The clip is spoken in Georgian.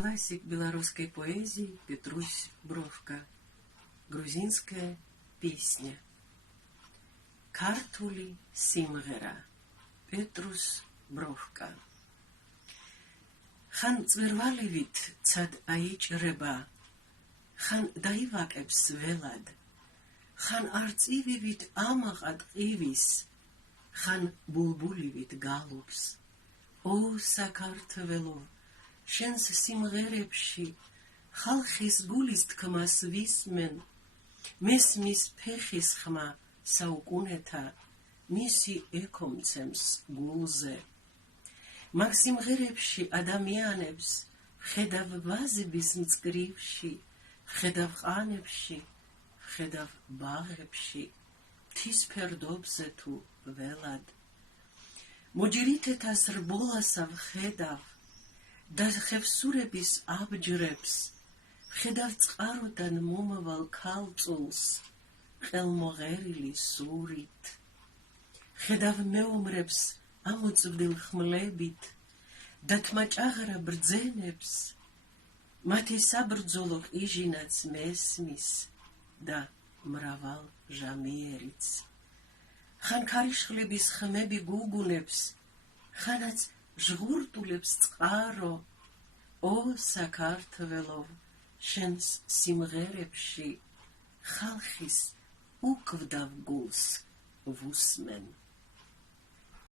Классик белорусской поэзии Петрусь Бровка. Грузинская песня. Картули Симღера. Петрусь Бровка. Ხან წვერვალივით ცად აიჭრება, ხან დაივაკებს ველად, ხან არწივივით ამაყად ყივის, ხან ბულბულივით გალობს. ო საქართველო, შენს სიმღერებში ხალხის გულის თქმას ვისმენ, მესმის ფეხის ხმა საუკუნეთა, მისი ეკომცემს გულზე. მაგ სიმღერებში ადამიანებს ხედავ ვაზების მწკრივში, ხედავ ყანებში, ხედავ ბაღებში, მთის ფერდობზე თუ ველად. მოჯრითეთას რბოლასა ვხედავ და ხევსურების აბჯრებს, ვხედავ წყაროდან მომავალ ქალწულს, ყელმოღერილი სურით. ხედავ მეომრებს ამოწვდილ ხმლებით და თმაჭაღრა ბრძენებს, მათი საბრძოლო ყიჟინაც მესმის და მრავალ ჟამიერიც. ხან ქარიშხლების ხმები გუგუნებს, ხანაც ჟღურტულებს წყარო. ო საქართველო, შენს სიმღერებში ხალხის უკვდავ გულს ვუსმენ.